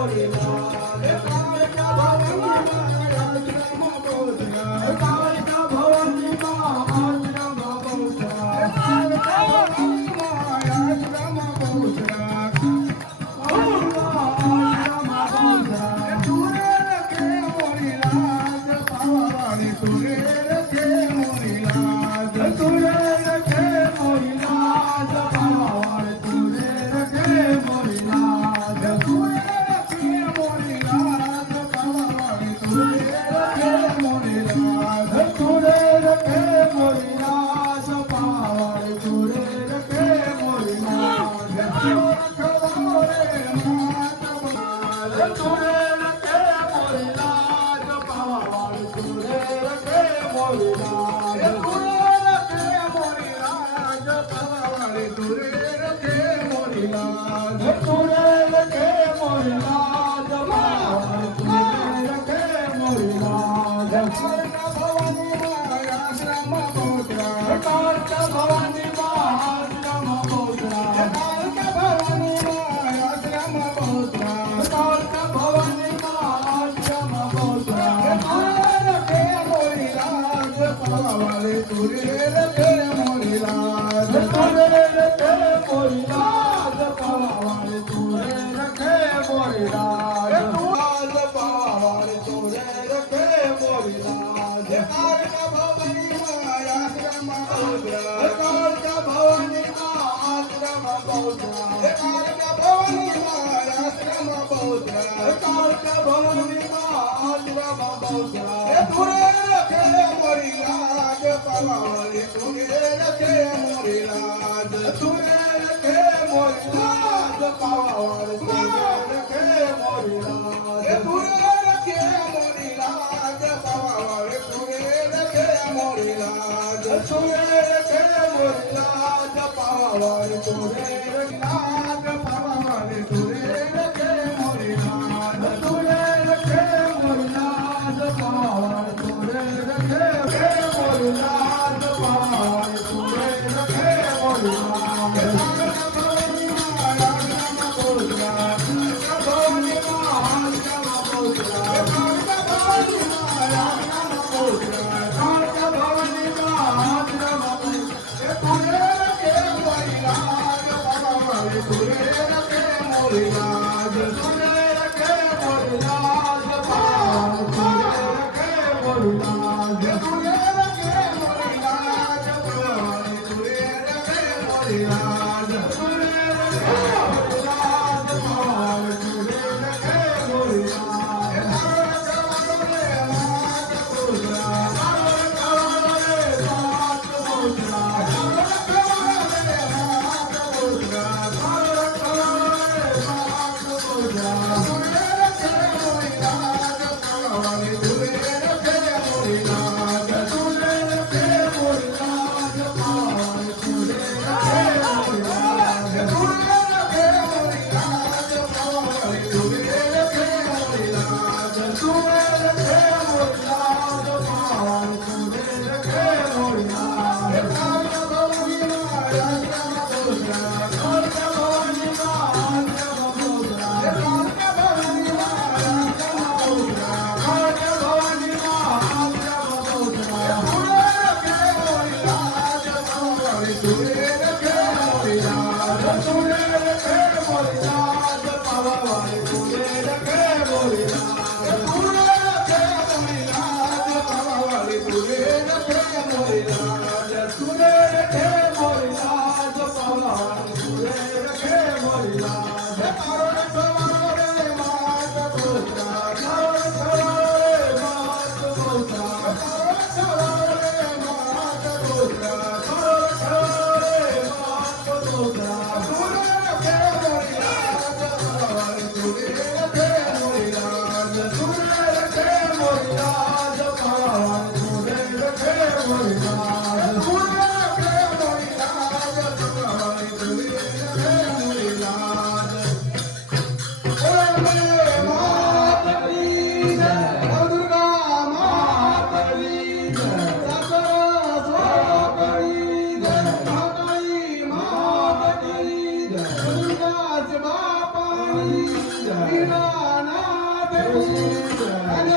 મોરી લાજ કાળકા ભવાની આશ્રમ બોધરા કાળકા ભવાની આશ્રમ બોધરા કાળકા ભવાની આશ્રમ બોધરા તુરે રખે મોરી લાજ પાવાવાળી તુરે રખે મોરી લાજ તુરે રખે મોરી લાજ પાવાવાળી તુરે રખે મોરી લાજ તુરે રખે મોરી લાજ પાવાવાળી તુરે રખે મોરી લાજ તુરે રખે મોરી લાજ પાવાવાળી તુરે રખે મોરી લાજ રખવાળે માત તુરે રખે મોરી લાજ પાવાવાળી તુરે રખે મોરી લાજ તુરે રખે મોરી લાજ પાવાવાળી તુરે રખે મોરી લાજ તુરે રખે મોરી લાજ પાવાવાળી તુરે રખે મોરી લાજ કાળકા ભવાની આશ્રમ બોધરા કાળકા ભવાની આશ્રમ બોધરા કાળકા ભવાની આશ્રમ બોધરા કાળકા ભવાની આશ્રમ બોધરા તુરે રખે મોરી લાજ પાવાવાળી તુરે રખે મોરી લાજ તુરે રખે મોરી લાજ પાવાવાળી તુરે રખે મોરી લાજ લાજ પાવાવાળી તુરે રખે મોરી લાજ કાળકા ભવાની આશ્રમ બોધરા કાળકા ભવાની આશ્રમ બોધરા કાળકા ભવાની આશ્રમ બોધરા કાળકા ભવાની આશ્રમ બોધરા તુરે રખે મોરી લાજ પાવાવાળી તુરે રખે મોરી લાજ તુરે રખે મોરી લાજ પાવાવાળી તુરે રખે મોરી લાજ તુરે રખે મોરી લાજ પાવાવાળી તુરે રખે મોરી લાજ તુરે રખે મોરી લાજ પાવાવાળી તુરે રખે લાજ પાવાવાળી તુરે રખે મોરી લાજ તુરે રખે મોરી લાજ પાવાવાળી તુરે રખે મોરી લાજ પાવાવાળી તુરે રખે મોરી લાજ કાળકા ભવાની આશ્રમ બોધરા અને